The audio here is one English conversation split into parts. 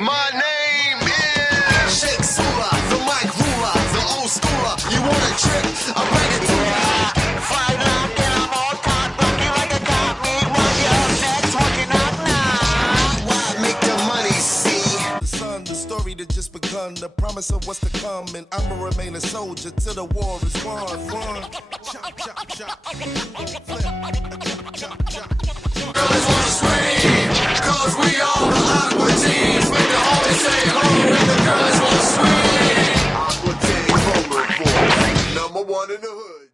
My name is Shake Sula, the mic ruler, the old schooler. You want a trick? I bring it to ya. Fight lock and I'm all cock blocking like a cop. Me while your sex working out now. Why make the money see? The sun, the story that just begun, the promise of what's to come, and I'ma remain a soldier till the war is won. Chop, chop, chop. Flip. Chop, chop, chop. Girls wanna scream, cause we all the aqua teens. We can always say home, and the girls wanna scream. Aqua teen, number one in the hood.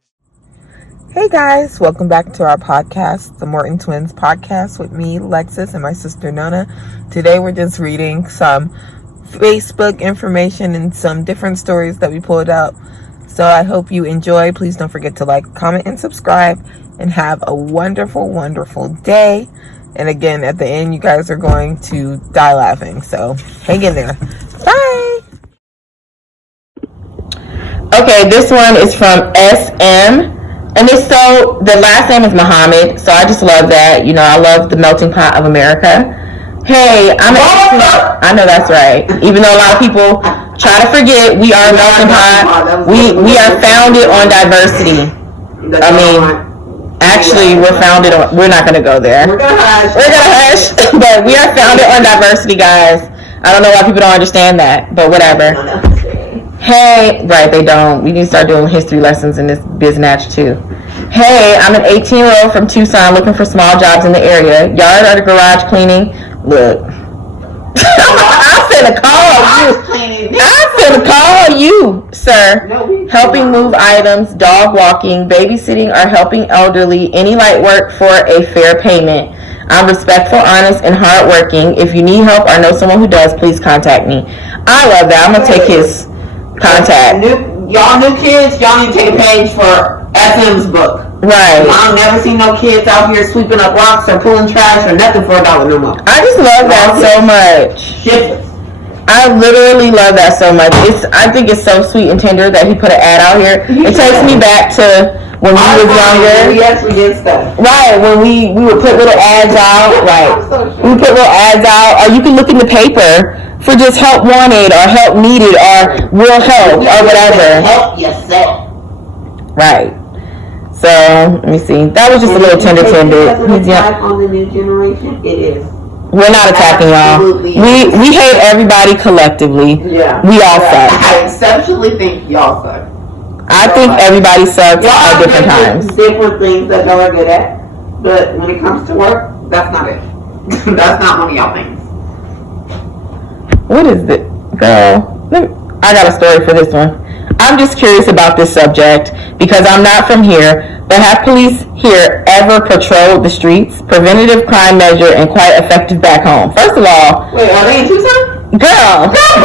Hey guys, welcome back to our podcast, the Morton Twins podcast with me, Lexus, and my sister Nona. Today we're just reading some Facebook information and some different stories that we pulled up. So I hope you enjoy. Please don't forget to like, comment, and subscribe. And have a wonderful, wonderful day. And again, at the end, you guys are going to die laughing. So hang in there. Bye. Okay, this one is from SM. And the last name is Muhammad. So I just love that. You know, I love the melting pot of America. Hey, I know that's right. Even though a lot of people try to forget, we are a melting pot. We are founded on diversity. I mean, actually, we're not going to go there. We're going to hush. But we are founded on diversity, guys. I don't know why people don't understand that, but whatever. Hey, right, they don't. We need to start doing history lessons in this biznatch, too. Hey, I'm an 18-year-old from Tucson looking for small jobs in the area. Yard or garage cleaning. Look. I'm finna call you, sir. Helping move items, dog walking, babysitting, or helping elderly, any light work for a fair payment. I'm respectful, honest, and hardworking. If you need help or know someone who does, please contact me. I love that. I'm gonna take his contact. Y'all new kids, y'all need to take a page for SM's book. Right. I've never seen no kids out here sweeping up rocks or pulling trash or nothing for $1 no more. I just love that so much. Shiftless. I literally love that so much. I think it's so sweet and tender that he put an ad out here. It takes me back to when we was younger. We actually did stuff. Right, when we would put little ads out. Right. We would put little ads out, or you can look in the paper for just help wanted or help needed or real help or whatever. Help yourself. Right. So, let me see. That was just a little tender. On the new generation, it is. We're not attacking Absolutely. y'all. We hate everybody collectively. Yeah. We all suck. I exceptionally think y'all suck. I think everybody sucks at different times. Different things that y'all are good at. But when it comes to work, that's not it. That's not one of y'all things. What is it? Girl, I got a story for this one. I'm just curious about this subject because I'm not from here, but have police here ever patrolled the streets? Preventative crime measure and quite effective back home. First of all... Wait, are they in Tucson? Girl! Girl!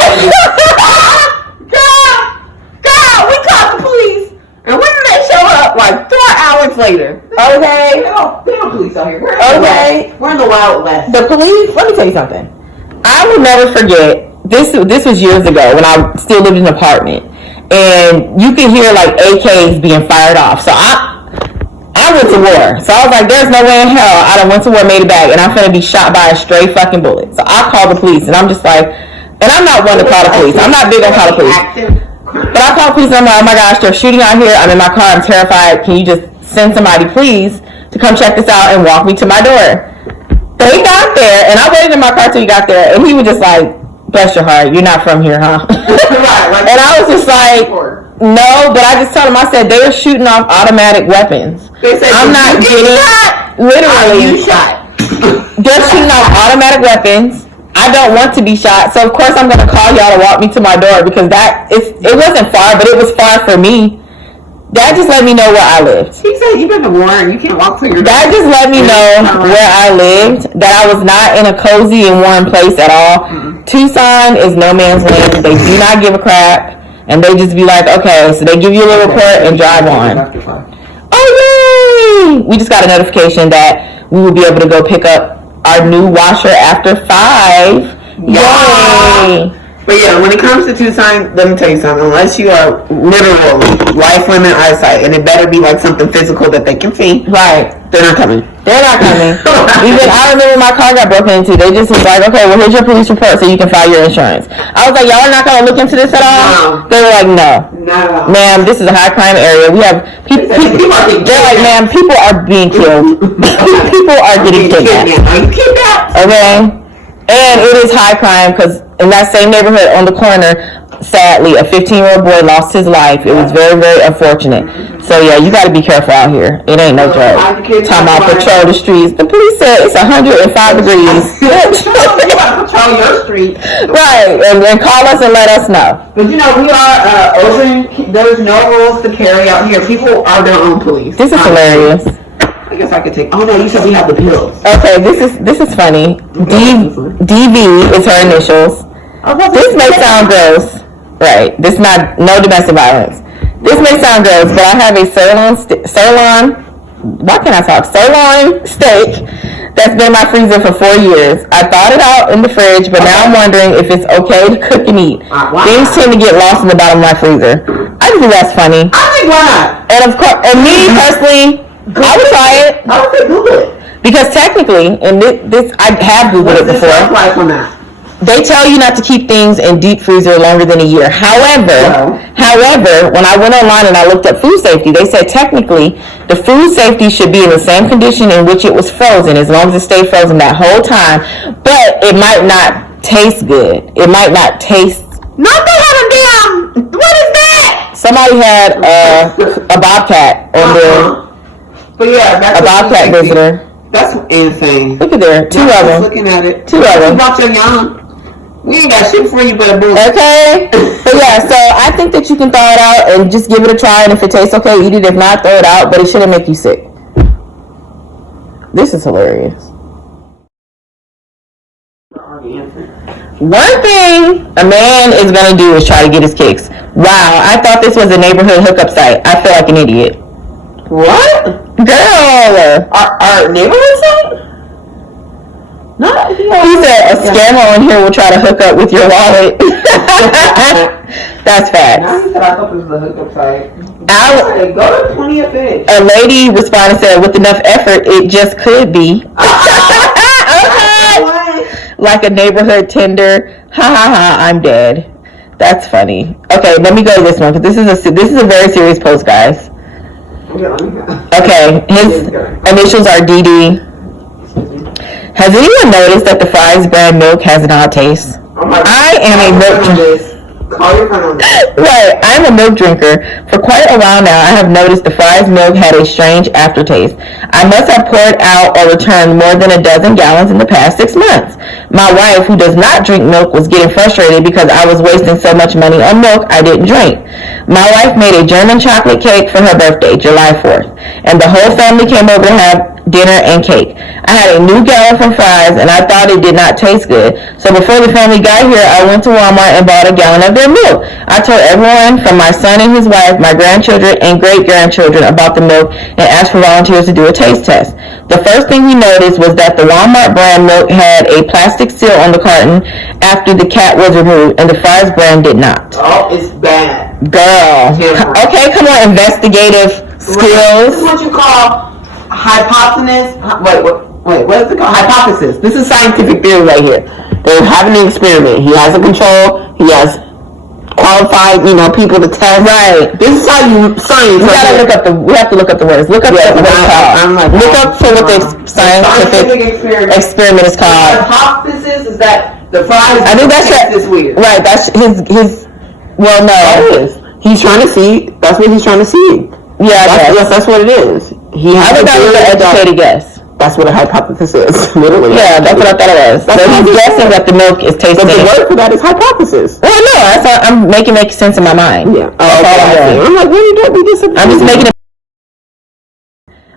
We called the police! And when did they show up? Like 4 hours later. Okay? They don't police out here. We're in the Wild West. The police... Let me tell you something. I will never forget... This was years ago when I still lived in an apartment. And you could hear like AKs being fired off. So I went to war. So I was like, there's no way in hell I done went to war, made it back, and I'm finna be shot by a stray fucking bullet. So I called the police, and I'm just like, and I'm not one to call the police. I'm not big on call the police. But I called the police, and I'm like, oh my gosh, they're shooting out here. I'm in my car. I'm terrified. Can you just send somebody, please, to come check this out and walk me to my door? They got there, and I waited in my car till he got there, and he was just like, bless your heart, you're not from here, huh? And I was just like, no, but I just told him, I said, they were shooting off automatic weapons. I'm not getting, literally, they're shooting off automatic weapons. I don't want to be shot, so of course I'm going to call y'all to walk me to my door because it wasn't far, but it was far for me. That just let me know where I lived. He said you've been to war and you can't walk to your door. That just let me know where I lived, that I was not in a cozy and warm place at all. Mm-hmm. Tucson is no man's land. They do not give a crap. And they just be like, okay, so they give you a little report and drive on. Oh, yay! We just got a notification that we will be able to go pick up our new washer after 5. Yeah. Yay! But yeah, when it comes to Tucson, let me tell you something. Unless you are literally life limit eyesight, and it better be like something physical that they can see. Right. They're not coming. They're not coming. Even I remember my car got broken into. They just was like, okay, well, here's your police report so you can file your insurance. I was like, y'all are not going to look into this at all? No. They were like, no. No. Ma'am, this is a high crime area. We have people. They're like, ma'am, people are being killed. People are getting kidnapped. Are you kidnapped? Okay. And it is high crime because in that same neighborhood on the corner, sadly, a 15-year-old boy lost his life. It was very, very unfortunate. So yeah, you got to be careful out here. It ain't no joke. Time out, patrol the streets. The police said it's 105 degrees. You got to patrol your street. Right, and call us and let us know. But you know, we are open. There's no rules to carry out here. People are their own police. This is hilarious. I guess I could take. Oh no, you said we have the pills. Okay, this is funny. DV is her initials. This may sound gross. Right. This not no domestic violence. This may sound gross, but I have a sirloin steak that's been in my freezer for 4 years. I thawed it out in the fridge, but now I'm wondering if it's okay to cook and eat. Wow. Things tend to get lost in the bottom of my freezer. I just think that's funny. I think why not? And of course, and me personally, I would try it. I would say Google it. Because technically, and this I have Googled it before. What on that? They tell you not to keep things in deep freezer longer than a year. However, when I went online and I looked up food safety, they said technically the food safety should be in the same condition in which it was frozen, as long as it stayed frozen that whole time. But it might not taste good. It might not taste. Not they have a damn. What is that? Somebody had a bobcat on there. But yeah, that's a bobcat visitor. That's insane. Look at there, two of them. Looking at it, two of them. About your young. We ain't got shit for you but a bullet. Okay. But yeah, so I think that you can throw it out and just give it a try, and if it tastes okay, eat it. If not, throw it out, but it shouldn't make you sick. This is hilarious. One thing a man is going to do is try to get his kicks. Wow, I thought this was a neighborhood hookup site. I feel like an idiot. What? Girl. Our neighborhood site? He said a scammer on here will try to hook up with your wallet. That's facts. Now he said I thought this was a hookup site. Go to 20th Edge. A lady responded and said, with enough effort, it just could be. Okay. Like a neighborhood Tinder. Ha ha ha, I'm dead. That's funny. Okay, let me go to this one because this is a very serious post, guys. Okay, his initials are DD. Has anyone noticed that the Fry's brand milk has an odd taste? I am a milk drinker. Call your friend on this. Right, I'm a milk drinker. For quite a while now, I have noticed the Fry's milk had a strange aftertaste. I must have poured out or returned more than a dozen gallons in the past 6 months. My wife, who does not drink milk, was getting frustrated because I was wasting so much money on milk I didn't drink. My wife made a German chocolate cake for her birthday, July 4th, and the whole family came over to have dinner and cake. I had a new gallon from Fry's and I thought it did not taste good. So before the family got here, I went to Walmart and bought a gallon of their milk. I told everyone from my son and his wife, my grandchildren and great-grandchildren about the milk and asked for volunteers to do a taste test. The first thing we noticed was that the Walmart brand milk had a plastic seal on the carton after the cap was removed and the Fry's brand did not. Oh, it's bad. Girl. Okay, come on, investigative skills. This is what you call hypothesis. Wait, what is it called? Hypothesis. This is scientific theory right here. They're having an experiment. He has a control. He has qualified, people to test. Right. This is how you science. We have to look up the words. Look up what it's called. Look up for what the scientific experiment is called. Hypothesis is that the Fry's I think that's is weird. Right. That's his. Well, no. That is. He's trying to see. That's what he's trying to see. Yeah, that's what it is. I think that was an educated guess. That's what a hypothesis is, literally. Yeah, that's what I thought it was. So he's guessing that the milk is tasting. But the word for that is hypothesis. Well, no, I'm making it make sense in my mind. Yeah. I'm like, what are you doing? I'm just making it.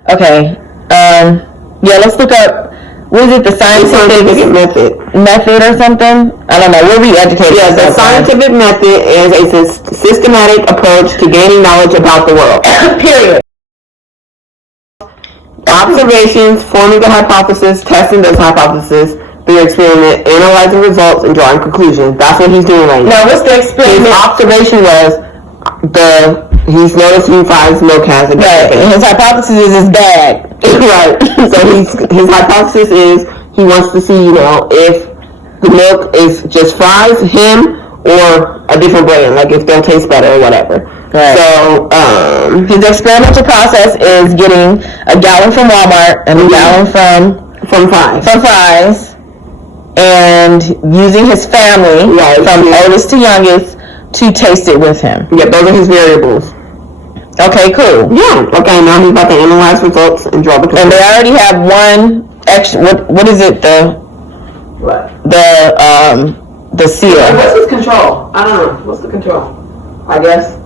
Okay. Yeah, let's look up. What is it? The scientific method or something? I don't know. We'll re-educate. Yeah, the scientific method is a systematic approach to gaining knowledge about the world. Period. Observations, forming a hypothesis, testing those hypotheses. The experiment, analyzing results, and drawing conclusions. That's what he's doing right now. No, what's the His experiment? observation was he's noticing Fry's milk has a Right, and his hypothesis is it's bad. Right. So his hypothesis is he wants to see, if the milk is just Fry's, him, or a different brand, like if they'll taste better or whatever. Right. So, his experimental process is getting a gallon from Walmart and a gallon from Fry's, and using his family, right, from oldest to youngest, to taste it with him. Yeah, those are his variables. Okay, cool. Yeah. Okay, now he's about to analyze results and draw the conclusion. And they already have one extra. What is it? What? The seal. What's his control? I don't know. What's the control? I guess.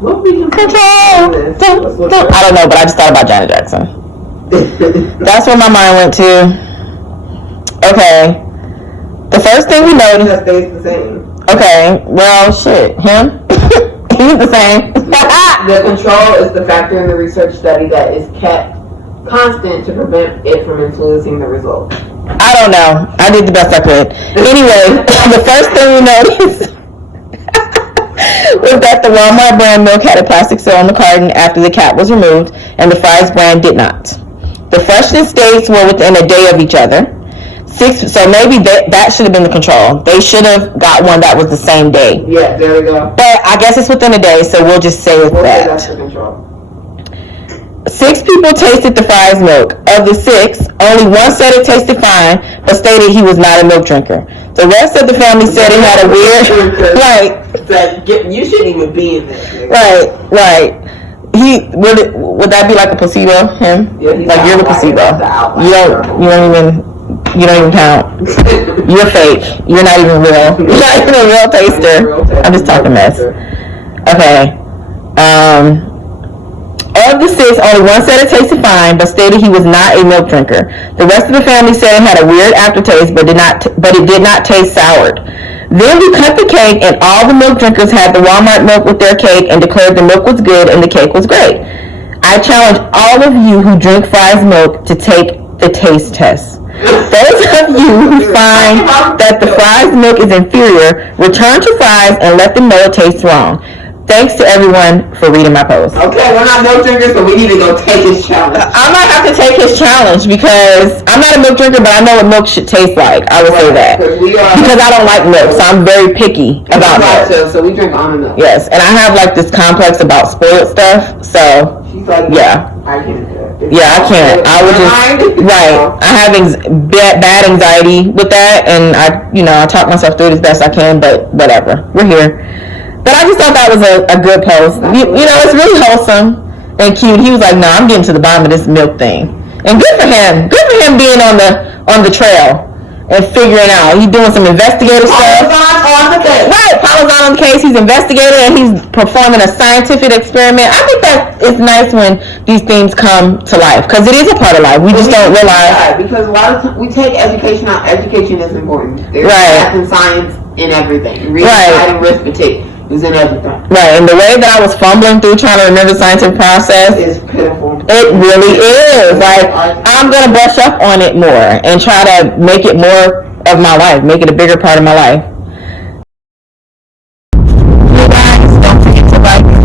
What we can Control. I don't know, but I just thought about Janet Jackson. That's where my mind went to. Okay. The first thing we noticed. That stays the same. Okay. Well, shit. Him. He's the same. The control is the factor in the research study that is kept constant to prevent it from influencing the result. I don't know. I did the best I could. Anyway, the first thing we noticed was that the Walmart brand milk had a plastic seal on the carton after the cap was removed, and the Fry's brand did not. The freshness dates were within a day of each other. So maybe that should have been the control. They should have got one that was the same day. Yeah, there we go. But I guess it's within a day, so we'll just say it's that. That's the control. 6 people tasted the Fry's milk. Of the 6, only one said it tasted fine, but stated he was not a milk drinker. The rest of the family said it had a weird... Right. You shouldn't even be in this. Right. Would that be like a placebo? Him? Yeah, like you're the placebo. You don't even count. You're fake. You're not even real. You're not even a real taster. I'm just talking mess. Okay. Of the 6, only one said it tasted fine, but stated he was not a milk drinker. The rest of the family said it had a weird aftertaste, but it did not taste soured. Then we cut the cake, and all the milk drinkers had the Walmart milk with their cake and declared the milk was good and the cake was great. I challenge all of you who drink Fry's milk to take the taste test. Those of you who find that the Fry's milk is inferior, return to Fry's and let them know it tastes wrong. Thanks to everyone for reading my post. Okay, we're not milk drinkers, but we need to go take his challenge. I might have to take his challenge because I'm not a milk drinker, but I know what milk should taste like. I would say that. Because I don't like milk, so I'm very picky about milk. So we drink almond milk. Yes, and I have like this complex about spoiled stuff, so she's like, yeah. I can't do it. Yeah, I can't. I would just, right. I have bad anxiety with that, and I talk myself through it as best I can, but whatever. We're here. But I just thought that was a good post. It's really wholesome and cute. He was like, no, I'm getting to the bottom of this milk thing. And good for him. Good for him being on the trail and figuring out. He's doing some investigative stuff. On the case. Right, Paula's on the case. He's investigating and he's performing a scientific experiment. I think that it's nice when these things come to life because it is a part of life. We just don't realize. Yeah, because a lot of we take education out. Education is important. There's math and science in everything. Reading, writing, arithmetic is in everything. Right, and the way that I was fumbling through trying to remember the scientific process is pitiful. It really is. Like, I'm going to brush up on it more and try to make it more of my life, make it a bigger part of my life. You guys, don't forget to like,